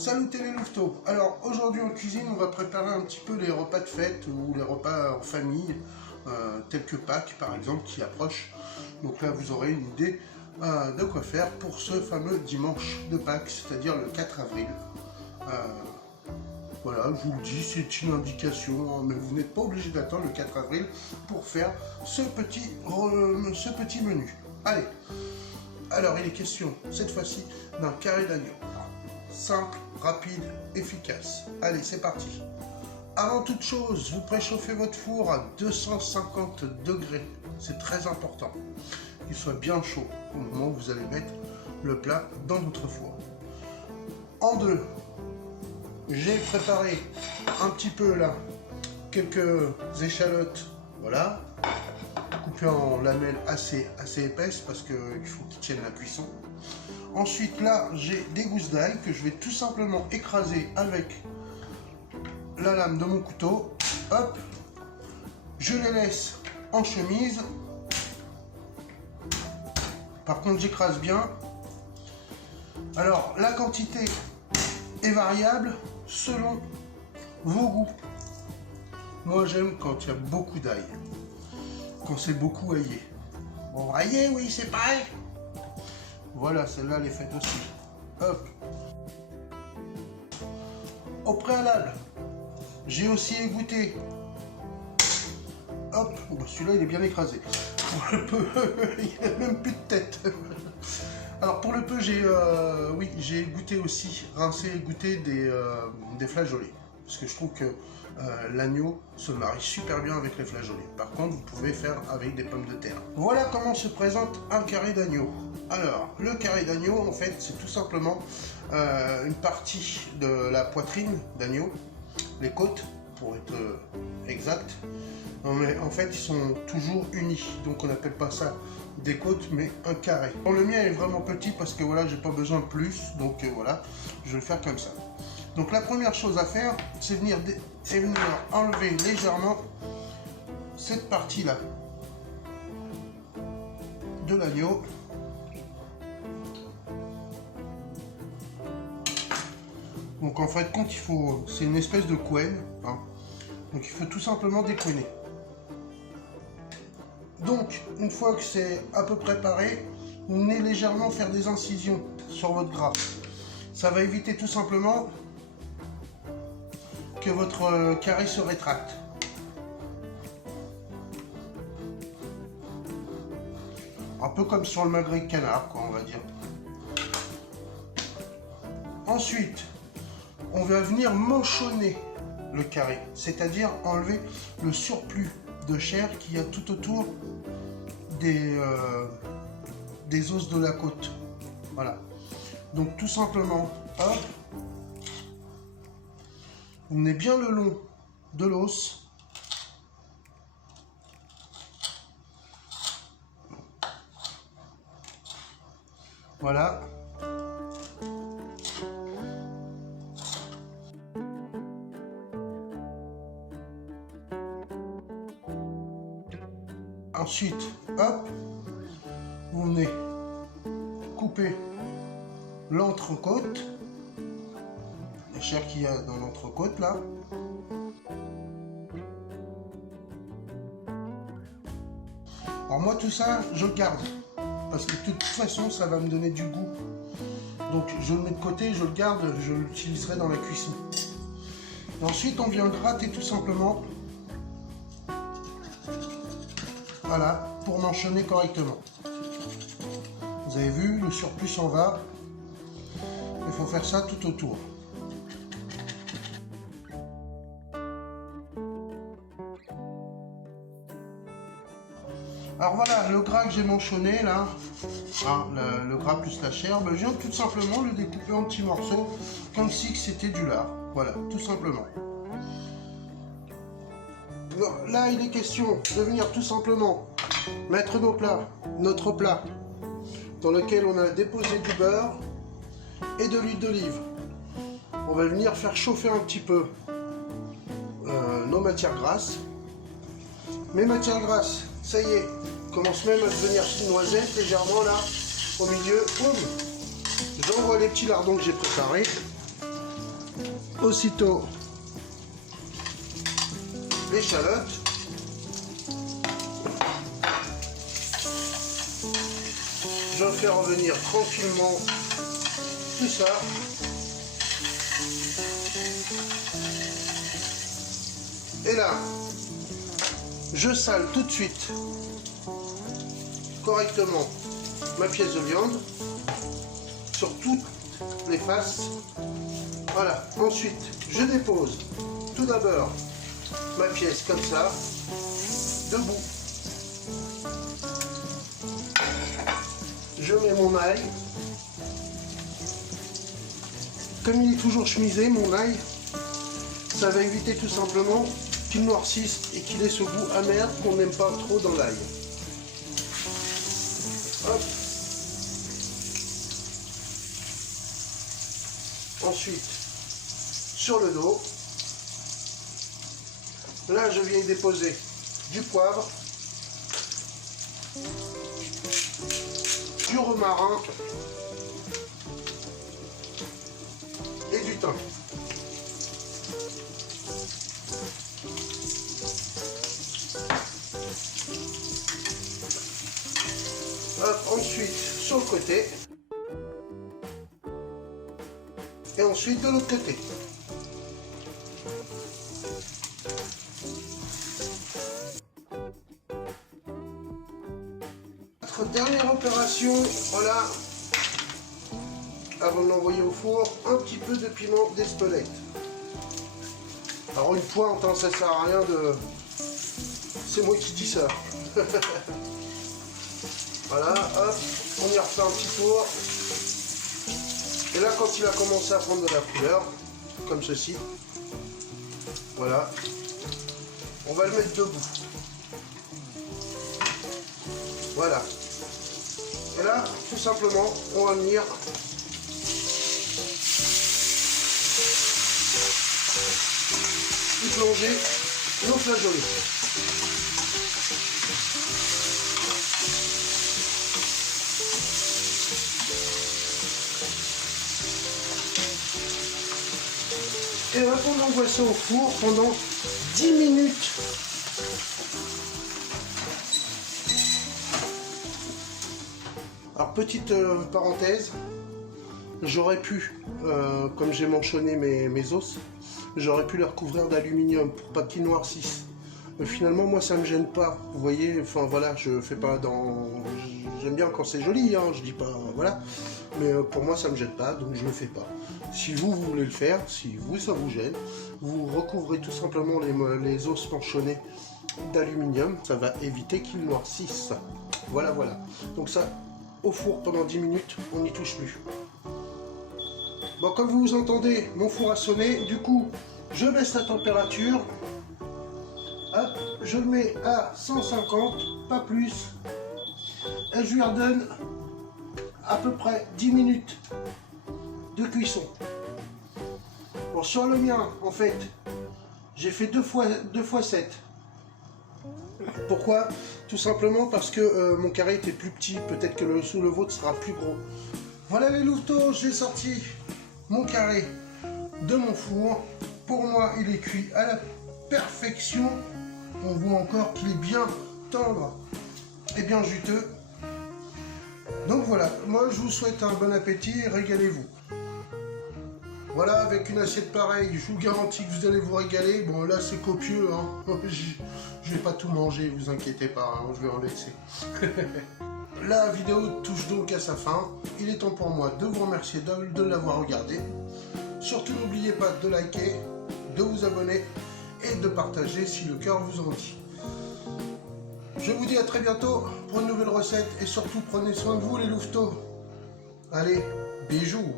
Salut les louveteaux. Alors aujourd'hui en cuisine on va préparer un petit peu les repas de fête ou les repas en famille, tels que Pâques par exemple qui approche. Donc là vous aurez une idée de quoi faire pour ce fameux dimanche de Pâques, c'est-à-dire le 4 avril. Voilà, je vous le dis, c'est une indication, hein, mais vous n'êtes pas obligé d'attendre le 4 avril pour faire ce petit menu. Allez, alors il est question cette fois-ci d'un carré d'agneau. Simple, rapide, efficace. Allez, c'est parti. Avant toute chose, vous préchauffez votre four à 250 degrés. C'est très important qu'il soit bien chaud au moment où vous allez mettre le plat dans votre four. En deux, j'ai préparé un petit peu là quelques échalotes, voilà, coupées en lamelles assez épaisses parce qu'il faut qu'ils tiennent la cuisson. Ensuite là j'ai des gousses d'ail que je vais tout simplement écraser avec la lame de mon couteau. Hop, je les laisse en chemise. Par contre j'écrase bien. Alors la quantité est variable selon vos goûts. Moi j'aime quand il y a beaucoup d'ail, quand c'est beaucoup aillé. Bon, aillé, oui, c'est pareil. Voilà, celle-là elle est faite aussi. Hop. Au préalable, j'ai aussi égoutté. Hop, bon, celui-là il est bien écrasé. Pour le peu, il n'a même plus de tête. Alors pour le peu, j'ai goûté aussi, rincé et goûté des flageolets. Parce que je trouve que l'agneau se marie super bien avec les flageolets. Par contre, vous pouvez faire avec des pommes de terre. Voilà comment se présente un carré d'agneau. Alors, le carré d'agneau, en fait, c'est tout simplement une partie de la poitrine d'agneau, les côtes, pour être exact. Mais en fait, ils sont toujours unis, donc on n'appelle pas ça des côtes, mais un carré. Bon, le mien est vraiment petit parce que voilà, j'ai pas besoin de plus, donc voilà, je vais le faire comme ça. Donc la première chose à faire, c'est venir enlever légèrement cette partie-là de l'agneau. Donc en fait, quand il faut, c'est une espèce de couenne, hein. Donc il faut tout simplement découiner. Donc une fois que c'est à peu près pareil, vous venez légèrement faire des incisions sur votre gras. Ça va éviter tout simplement que votre carré se rétracte. Un peu comme sur le magret de canard, quoi, on va dire. Ensuite, on va venir manchonner le carré, c'est-à-dire enlever le surplus de chair qu'il y a tout autour des os de la côte. Voilà. Donc tout simplement, hop, vous venez bien le long de l'os. Voilà. Ensuite, hop, vous venez couper l'entrecôte, les chairs qu'il y a dans l'entrecôte là. Alors moi tout ça, je le garde, parce que de toute façon ça va me donner du goût. Donc je le mets de côté, je le garde, je l'utiliserai dans la cuisson. Et ensuite on vient gratter tout simplement. Voilà, pour manchonner correctement. Vous avez vu, le surplus s'en va. Il faut faire ça tout autour. Alors voilà, le gras que j'ai manchonné là, hein, le gras plus la chair, ben, je viens tout simplement le découper en petits morceaux, comme si c'était du lard. Voilà, tout simplement. Là, il est question de venir tout simplement mettre notre plat dans lequel on a déposé du beurre et de l'huile d'olive. On va venir faire chauffer un petit peu nos matières grasses. Mes matières grasses, ça y est, commencent même à devenir noisettes légèrement là, au milieu. Boum, j'envoie les petits lardons que j'ai préparés. aussitôt l'échalote. Je fais revenir tranquillement tout ça. Et là, je sale tout de suite correctement ma pièce de viande sur toutes les faces. Voilà. Ensuite, je dépose tout d'abord ma pièce comme ça, debout. Je mets mon ail. Comme il est toujours chemisé, mon ail, ça va éviter tout simplement qu'il noircisse et qu'il ait ce goût amer qu'on n'aime pas trop dans l'ail. Hop. Ensuite, sur le dos, là je viens y déposer du poivre, du romarin et du thym. Hop, ensuite sur le côté et ensuite de l'autre côté. Notre dernière opération, voilà, avant de l'envoyer au four, un petit peu de piment d'Espelette. Alors une pointe, hein, ça sert à rien de... C'est moi qui dis ça. Voilà, hop, on y refait un petit tour. Et là, quand il a commencé à prendre de la couleur, comme ceci, voilà, on va le mettre debout. Voilà. Et là, tout simplement, on va venir y plonger nos flageolets. Et là, on envoie ça au four pendant 10 minutes. Alors, petite parenthèse, j'aurais pu, comme j'ai manchonné mes os, j'aurais pu les recouvrir d'aluminium pour pas qu'ils noircissent. Mais finalement, moi, ça me gêne pas. Vous voyez, enfin voilà, je fais pas dans... J'aime bien quand c'est joli, hein, je dis pas... Voilà. Mais pour moi, ça me gêne pas, donc je le fais pas. Si vous voulez le faire, si vous, ça vous gêne, vous recouvrez tout simplement les os manchonnés d'aluminium. Ça va éviter qu'ils noircissent. Voilà, voilà. Donc ça, au four pendant 10 minutes, on n'y touche plus. Bon, comme vous entendez, mon four a sonné. Du coup, je baisse la température. Hop, je le mets à 150, pas plus. Et je lui redonne à peu près 10 minutes de cuisson. Bon, sur le mien, en fait, j'ai fait 2 fois 7. Pourquoi? Tout simplement parce que mon carré était plus petit. Peut-être que le vôtre sera plus gros. Voilà les louveteaux, j'ai sorti mon carré de mon four. Pour moi, il est cuit à la perfection. On voit encore qu'il est bien tendre et bien juteux. Donc voilà, moi je vous souhaite un bon appétit, régalez-vous. Voilà, avec une assiette pareille, je vous garantis que vous allez vous régaler. Bon là c'est copieux, hein. Je vais pas tout manger, vous inquiétez pas, hein, je vais en laisser. La vidéo touche donc à sa fin. Il est temps pour moi de vous remercier de l'avoir regardé. Surtout n'oubliez pas de liker, de vous abonner et de partager si le cœur vous en dit. Je vous dis à très bientôt pour une nouvelle recette et surtout prenez soin de vous les louveteaux. Allez, bisous.